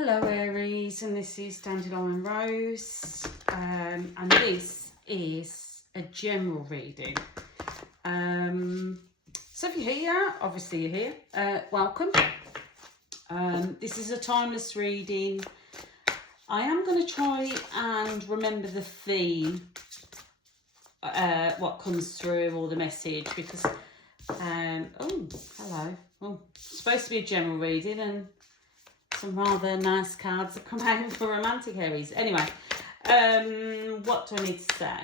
Hello Aries, and this is DandilionRose, and this is a general reading. So if you're here, obviously you're here, welcome. This is a timeless reading. I am going to try and remember the theme, what comes through, or the message, because, oh, hello. Well, it's supposed to be a general reading, and some rather nice cards have come out for romantic Aries. Anyway, what do I need to say?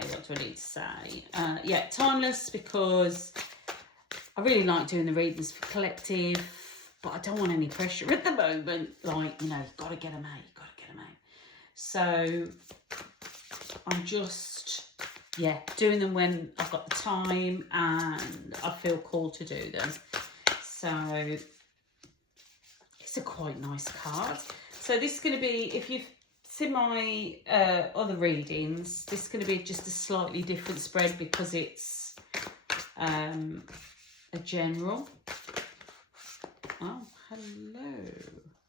Yeah, timeless, because I really like doing the readings for collective, but I don't want any pressure at the moment. Like, you know, you've got to get them out, So I'm just, yeah, doing them when I've got the time and I feel called to do them. So it's a quite nice card. So this is going to be, if you've seen my other readings, this is going to be just a slightly different spread because it's a general. Oh, hello.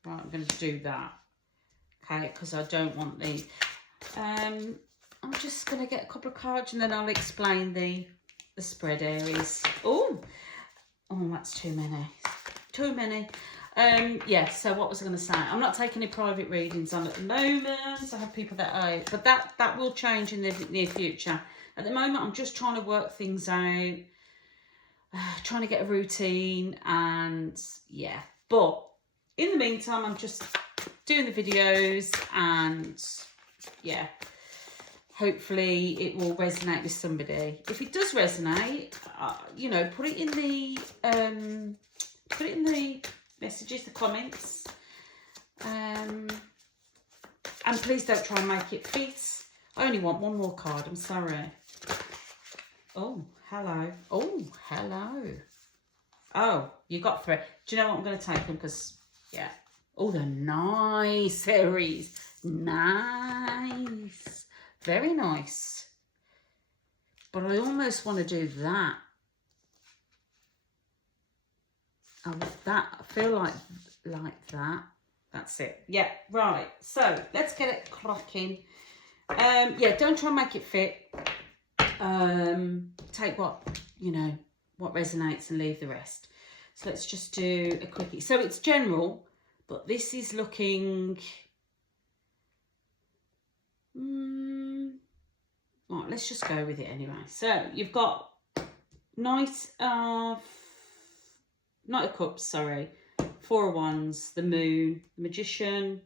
Right, I'm going to do that. Okay, because I don't want these. I'm just going to get a couple of cards and then I'll explain the spread, Aries. Oh, that's too many. Too many. Yeah, so what was I going to say? I'm not taking any private readings on at the moment. I have people that are, but that will change in the near future. At the moment, I'm just trying to work things out, trying to get a routine, and yeah. But in the meantime, I'm just doing the videos, and yeah, hopefully it will resonate with somebody. If it does resonate, you know, put it in the messages, the comments, and please don't try and make it fit. I only want one more card, I'm sorry. Oh, hello. Oh, hello. Oh, you got 3. Do you know what? I'm going to take them because, yeah. Oh, they're nice, Aries. Nice. Very nice. But I almost want to do that. Oh, that, I feel like that. That's it. Yeah, right. So let's get it cracking. Yeah, don't try and make it fit. Take what, you know, what resonates and leave the rest. So let's just do a quickie. So it's general, but this is looking, right, let's just go with it anyway. So you've got Knight of Cups, sorry, 4 of Wands, the Moon, the Magician,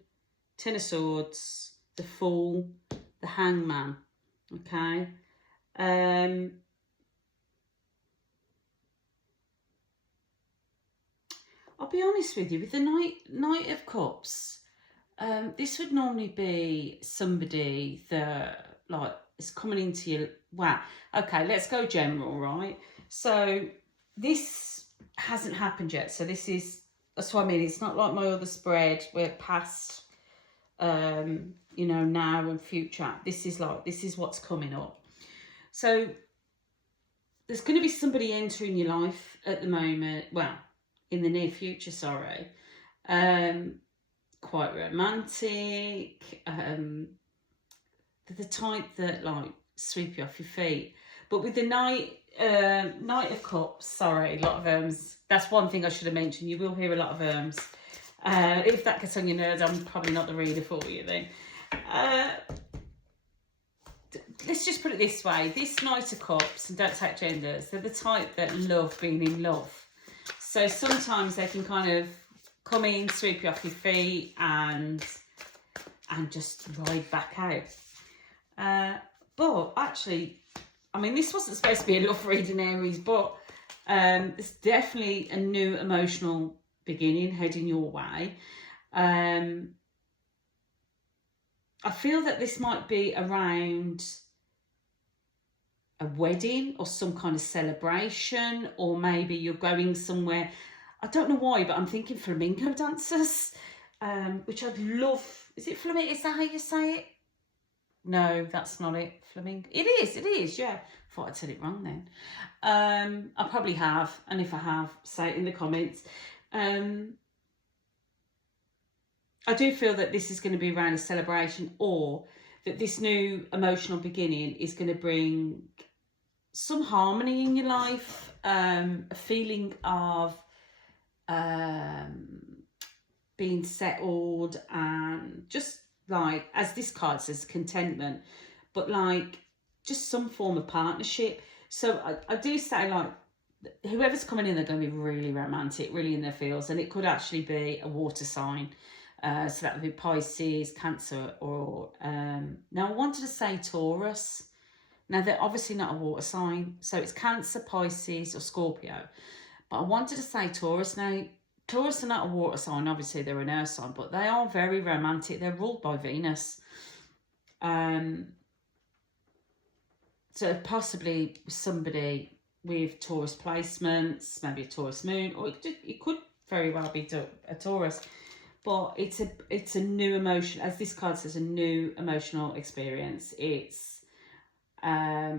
10 of Swords, the Fool, the Hangman. Okay. I'll be honest with you, with the Knight of Cups, this would normally be somebody that, like, is coming into your, wow. Okay, let's go general, right? So this hasn't happened yet, so that's what I mean. It's not like my other spread where past, you know, now and future. This is what's coming up. So there's going to be somebody entering your life at the moment, well, in the near future, sorry. Quite romantic. They're the type that, like, sweep you off your feet. But with the Knight of Cups, sorry, a lot of that's one thing I should have mentioned. You will hear a lot of if that gets on your nerves, I'm probably not the reader for you then. Let's just put it this way. This Knight of Cups, and don't take genders, they're the type that love being in love. So sometimes they can kind of come in, sweep you off your feet, and just ride back out. But actually, I mean, this wasn't supposed to be a love reading, Aries, but it's definitely a new emotional beginning heading your way. I feel that this might be around a wedding or some kind of celebration, or maybe you're going somewhere. I don't know why, but I'm thinking flamenco dancers, which I'd love. Is it flamenco? Is that how you say it? No, that's not it. Flamenco. It is, yeah. Thought I'd said it wrong then. I probably have, and if I have, say it in the comments. I do feel that this is going to be around a celebration, or that this new emotional beginning is going to bring some harmony in your life, a feeling of being settled, and just like, as this card says, contentment, but like just some form of partnership. So I do say, like, whoever's coming in, they're going to be really romantic, really in their feels, and it could actually be a water sign. So that would be Pisces, Cancer, or now I wanted to say Taurus. Now they're obviously not a water sign, so it's Cancer, Pisces, or Scorpio. But I wanted to say Taurus. Now Taurus are not a water sign, obviously they're an earth sign, but they are very romantic. They're ruled by Venus. So possibly somebody with Taurus placements, maybe a Taurus moon, or it could very well be a Taurus. But it's a new emotion, as this card says, a new emotional experience. It's yeah,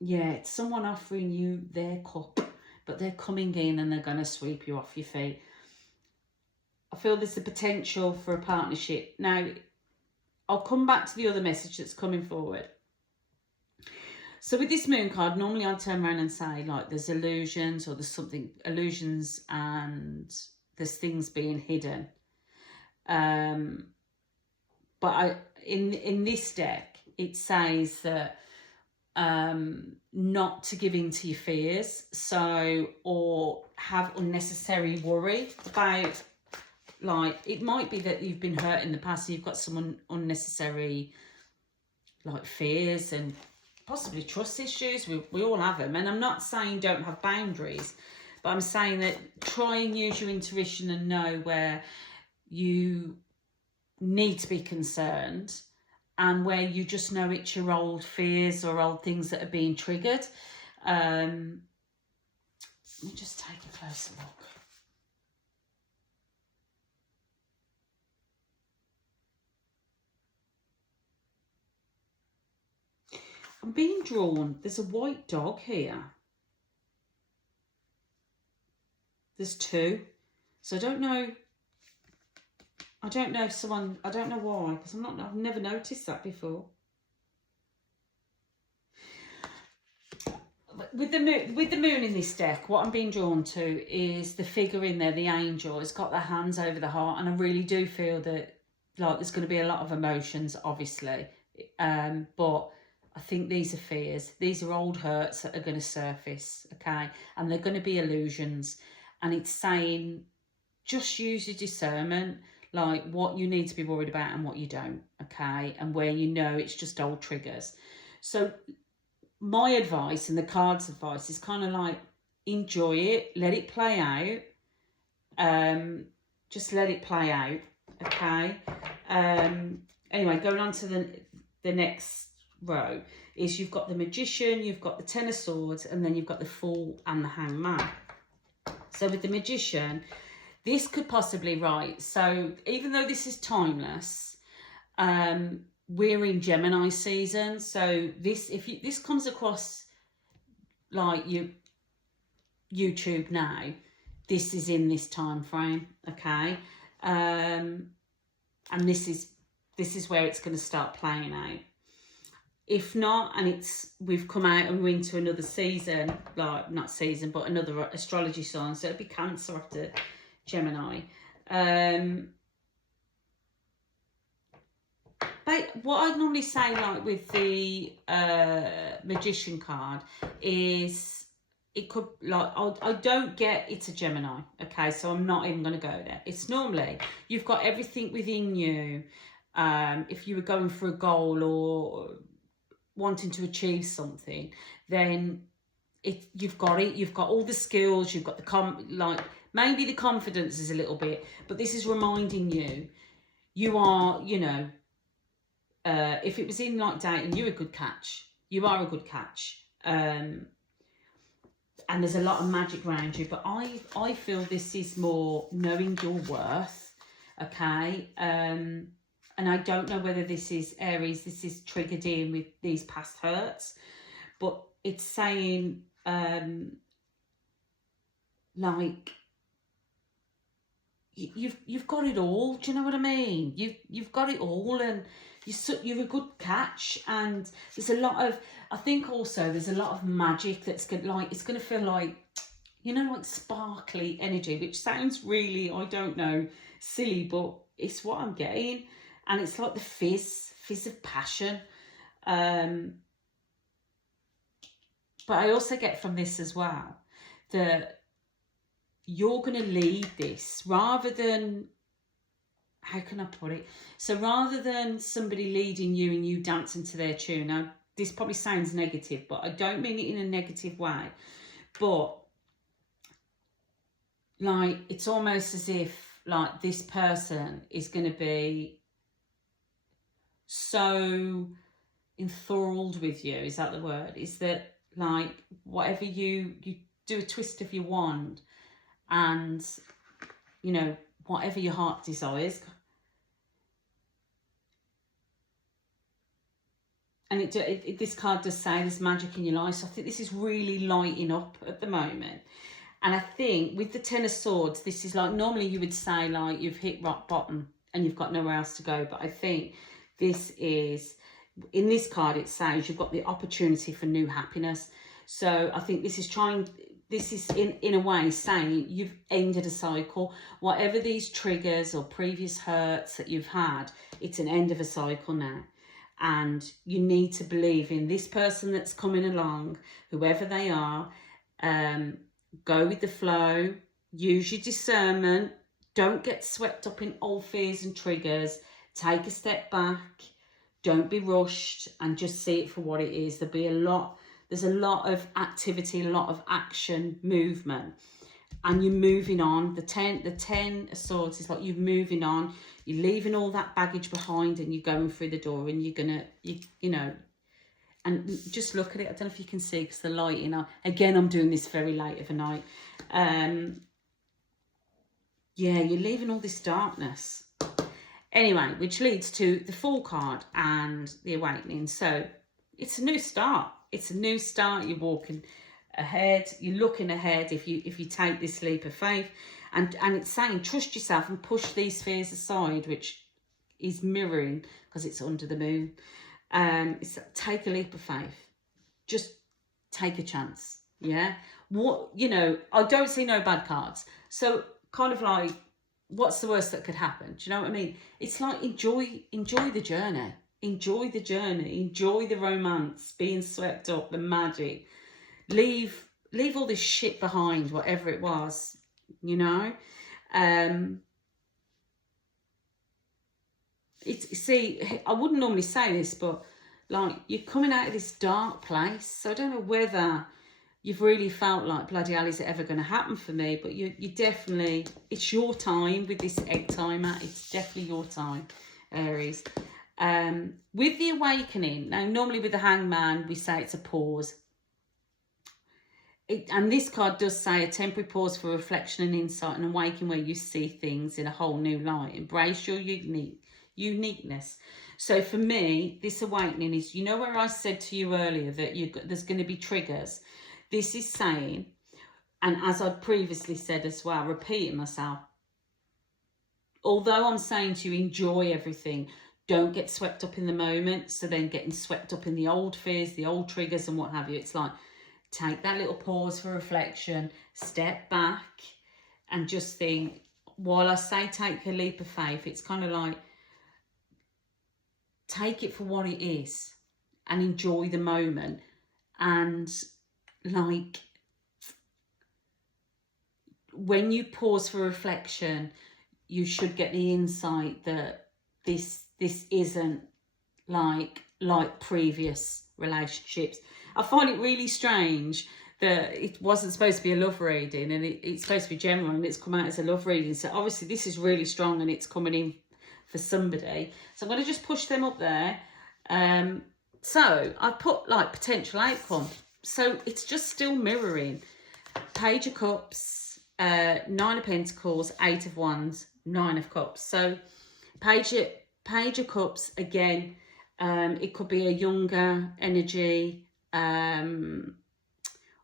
it's someone offering you their cup, but they're coming in and they're going to sweep you off your feet. I feel there's the potential for a partnership. Now, I'll come back to the other message that's coming forward. So with this moon card, normally I'd turn around and say, like, there's illusions, or there's something, illusions, and there's things being hidden. But in this deck, it says that not to give in to your fears, so, or have unnecessary worry about, like, it might be that you've been hurt in the past, and you've got some unnecessary, like, fears and possibly trust issues. We all have them, and I'm not saying don't have boundaries, but I'm saying that try and use your intuition and know where you need to be concerned, and where you just know it's your old fears or old things that are being triggered. Let me just take a closer look. I'm being drawn. There's a white dog here. There's two. So I don't know if someone, I don't know why, because I've never noticed that before. With the moon in this deck, what I'm being drawn to is the figure in there, the angel. It's got their hands over the heart, and I really do feel that, like, there's going to be a lot of emotions, obviously, but I think these are fears. These are old hurts that are going to surface, okay? And they're going to be illusions. And it's saying, just use your discernment, like what you need to be worried about and what you don't, okay? And where you know it's just old triggers. So my advice, and the card's advice, is kind of like, enjoy it, let it play out. Just let it play out, okay? Anyway, going on to the next row is, you've got the Magician, you've got the Ten of Swords, and then you've got the Fool and the Hangman. So with the Magician, this could possibly, right, so even though this is timeless, we're in Gemini season. So this, this comes across like YouTube now, this is in this time frame, okay? And this is where it's going to start playing out. If not, and we've come out and we're into another season, like, not season, but another astrology sign, so it'll be Cancer after Gemini. But what I'd normally say, like with the Magician card, is it could, like, I don't get it's a Gemini, okay? So I'm not even going to go there. It's normally, you've got everything within you. If you were going for a goal or wanting to achieve something, then you've got it. You've got all the skills. You've got the maybe the confidence is a little bit, but this is reminding you, you are, you know, if it was in like dating, you're a good catch. You are a good catch. And there's a lot of magic around you, but I feel this is more knowing your worth, okay? And I don't know whether this is Aries, this is triggered in with these past hurts, but it's saying, like, you've got it all. Do you know what I mean? You've got it all, and you're a good catch. And there's a lot of, I think also there's a lot of magic that's it's gonna feel like, you know, like sparkly energy, which sounds really, I don't know, silly, but it's what I'm getting. And it's like the fizz of passion. But I also get from this as well that you're going to lead this rather than, how can I put it? So rather than somebody leading you and you dancing to their tune. Now, this probably sounds negative, but I don't mean it in a negative way. But like, it's almost as if like this person is going to be so enthralled with you, is that the word? Is that like whatever you do a twist of your wand, and you know, whatever your heart desires, and this card does say there's magic in your life. So I think this is really lighting up at the moment. And I think with the Ten of Swords, this is like, normally you would say like you've hit rock bottom and you've got nowhere else to go, but I think this is, in this card it says you've got the opportunity for new happiness. So I think this is in a way saying you've ended a cycle. Whatever these triggers or previous hurts that you've had, it's an end of a cycle now. And you need to believe in this person that's coming along, whoever they are. Go with the flow, use your discernment, don't get swept up in old fears and triggers. Take a step back, don't be rushed, and just see it for what it is. There's a lot of activity, a lot of action, movement, and you're moving on. The 10 of Swords is like you're moving on, you're leaving all that baggage behind, and you're going through the door, and you're gonna, you know, and just look at it. I don't know if you can see because the lighting. Again, I'm doing this very late of a night. Yeah, you're leaving all this darkness. Anyway, which leads to the Fool card and the Awakening. So it's a new start. It's a new start. You're walking ahead. You're looking ahead if you take this leap of faith. And it's saying trust yourself and push these fears aside, which is mirroring because it's under the moon. It's take a leap of faith. Just take a chance. Yeah. What, you know, I don't see no bad cards. So kind of like, what's the worst that could happen? Do you know what I mean? It's like enjoy the journey. Enjoy the journey. Enjoy the romance, being swept up, the magic. Leave all this shit behind, whatever it was, you know? See, I wouldn't normally say this, but like you're coming out of this dark place. So I don't know whether you've really felt like, bloody hell, is it ever going to happen for me? But you definitely, it's your time with this egg timer. It's definitely your time, Aries. With the Awakening, now normally with the Hangman, we say it's a pause. And this card does say a temporary pause for reflection and insight, and awakening where you see things in a whole new light. Embrace your uniqueness. So for me, this awakening is, you know where I said to you earlier that there's going to be triggers. This is saying, and as I previously said as well, repeating myself, although I'm saying to you enjoy everything, don't get swept up in the moment. So then getting swept up in the old fears, the old triggers and what have you. It's like, take that little pause for reflection, step back and just think, while I say take a leap of faith, it's kind of like, take it for what it is and enjoy the moment. And like, when you pause for reflection, you should get the insight that this isn't like previous relationships. I find it really strange that it wasn't supposed to be a love reading, and it's supposed to be general, and it's come out as a love reading. So obviously this is really strong and it's coming in for somebody. So I'm going to just push them up there. So I put like potential outcome. So it's just still mirroring. Page of Cups, 9 of Pentacles, 8 of Wands, 9 of Cups. So Page of Cups, again, it could be a younger energy,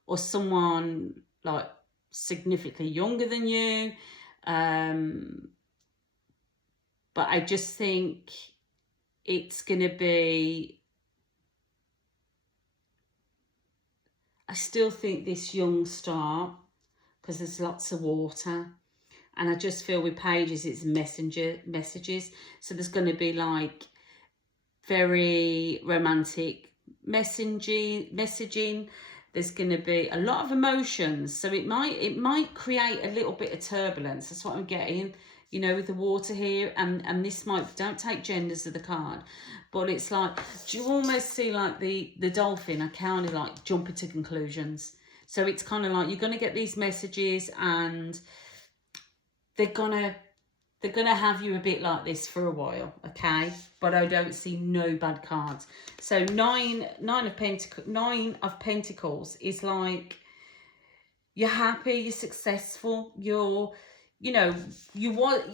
or someone like significantly younger than you. But I just think it's going to be, I still think this young star, because there's lots of water. And I just feel with pages, it's messages. So there's going to be like very romantic messaging. There's going to be a lot of emotions. So it might create a little bit of turbulence. That's what I'm getting, you know, with the water here. And this might, don't take genders of the card, but it's like, do you almost see like the dolphin? I kind of like jumping to conclusions. So it's kind of like you're going to get these messages and they're gonna have you a bit like this for a while, okay? But I don't see no bad cards. So nine of Pentacles is like you're happy, you're successful, you want,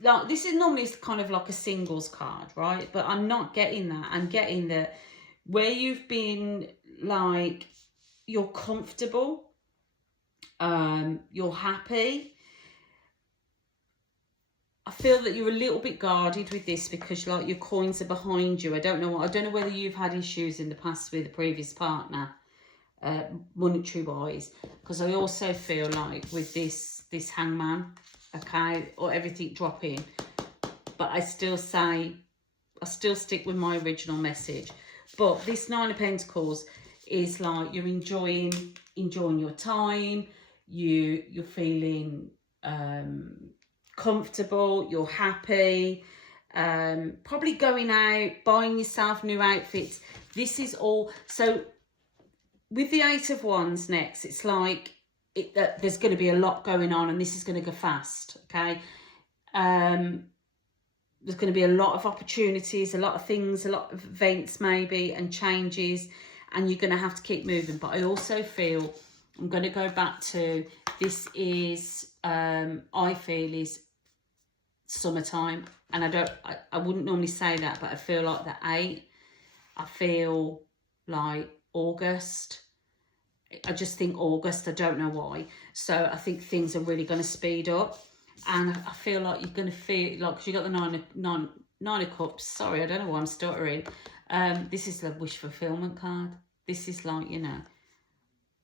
like, this is normally kind of like a singles card, right? But I'm not getting that. I'm getting that where you've been like you're comfortable, you're happy. I feel that you're a little bit guarded with this because like your coins are behind you. I don't know whether you've had issues in the past with a previous partner, monetary wise, because I also feel like with this hangman, okay, or everything dropping, but I still stick with my original message. But this Nine of Pentacles is like you're enjoying your time, you're feeling comfortable, you're happy, probably going out, buying yourself new outfits. This is all. So with the Eight of Wands next, it's like there's going to be a lot going on and this is going to go fast, okay? There's going to be a lot of opportunities, a lot of things, a lot of events maybe and changes, and you're going to have to keep moving. But I also feel, I'm going to go back to, this is, I feel is summertime. And I wouldn't normally say that, but I feel like the 8, I feel like August. I just think August, I don't know why. So I think things are really going to speed up. And I feel like you're going to feel like, because you got the nine of Cups. Sorry, I don't know why I'm stuttering. This is the wish fulfillment card. This is like, you know,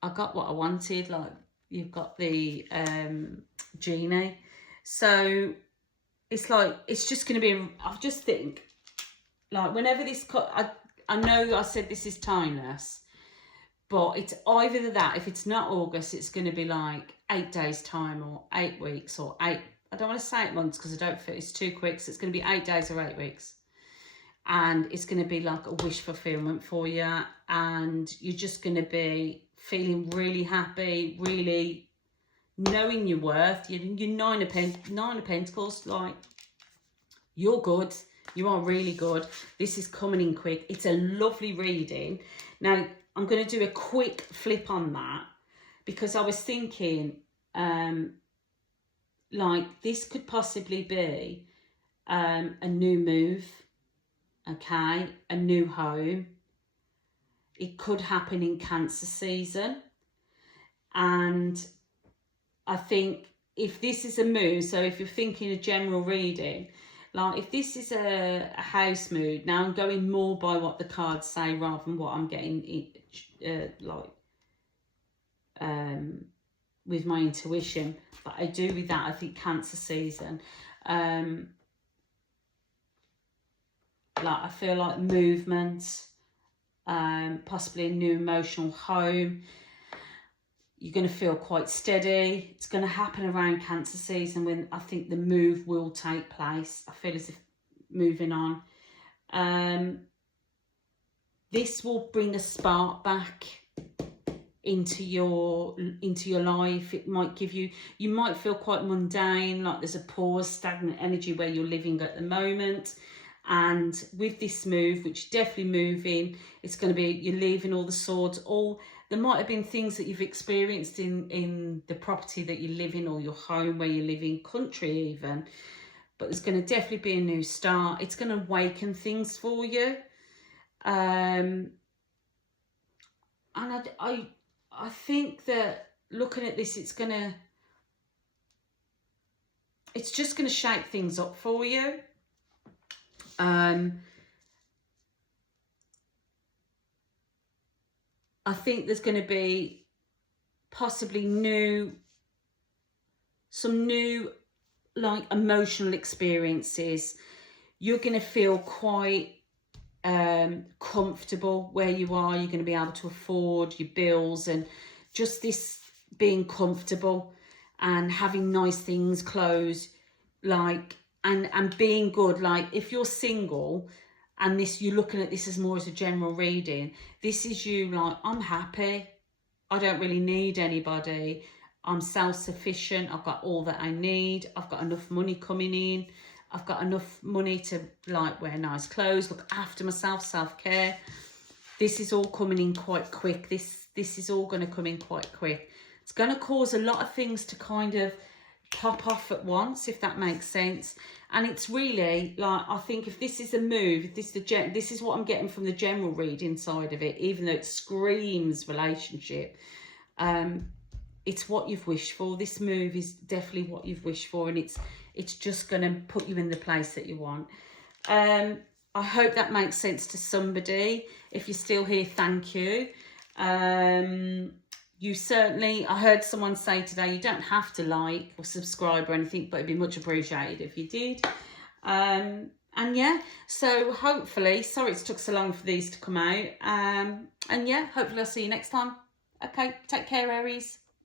I got what I wanted. Like you've got the genie. So it's like, it's just going to be, I just think, like whenever this, I know I said this is timeless, but it's either that, if it's not August, it's going to be like 8 days time or 8 weeks or 8, I don't want to say 8 months because I don't feel it's too quick. So it's going to be 8 days or 8 weeks. And it's going to be like a wish fulfillment for you. And you're just going to be feeling really happy, really knowing your worth. You're Nine of Pentacles, like you're good. You are really good. This is coming in quick. It's a lovely reading. Now, I'm going to do a quick flip on that because I was thinking, like this could possibly be a new move, okay, a new home. It could happen in Cancer season. And I think if this is a move, so if you're thinking a general reading, like if this is a house mood, now I'm going more by what the cards say rather than what I'm getting with my intuition. But I do with that, I think Cancer season. Like I feel like movement, possibly a new emotional home. You're going to feel quite steady. It's going to happen around Cancer season when I think the move will take place. I feel as if moving on. This will bring a spark back into your life. It might give you might feel quite mundane, like there's a pause, stagnant energy where you're living at the moment. And with this move, which definitely moving, it's going to be, you're leaving all the swords, there might have been things that you've experienced in the property that you live in or your home where you live in, country even. But there's going to definitely be a new start. It's going to awaken things for you. And I think that looking at this, it's going to, it's just going to shake things up for you. I think there's going to be possibly some new like emotional experiences. You're going to feel quite comfortable where you are. You're going to be able to afford your bills, and just this being comfortable and having nice things, clothes, like, and being good. Like if you're single and you're looking at this as more as a general reading, this is you like, I'm happy, I don't really need anybody, I'm self-sufficient, I've got all that I need, I've got enough money coming in, I've got enough money to like wear nice clothes, look after myself, self-care. This is all coming in quite quick. This is all going to come in quite quick. It's going to cause a lot of things to kind of pop off at once, if that makes sense. And it's really like, I think if this is a move, if this is what I'm getting from the general reading side of it, even though it screams relationship, it's what you've wished for. This move is definitely what you've wished for, and it's just going to put you in the place that you want. I hope that makes sense to somebody. If you're still here, thank you. You certainly, I heard someone say today, you don't have to like or subscribe or anything, but it'd be much appreciated if you did. And yeah, so hopefully, sorry it took so long for these to come out. And yeah, hopefully I'll see you next time. Okay, take care, Aries.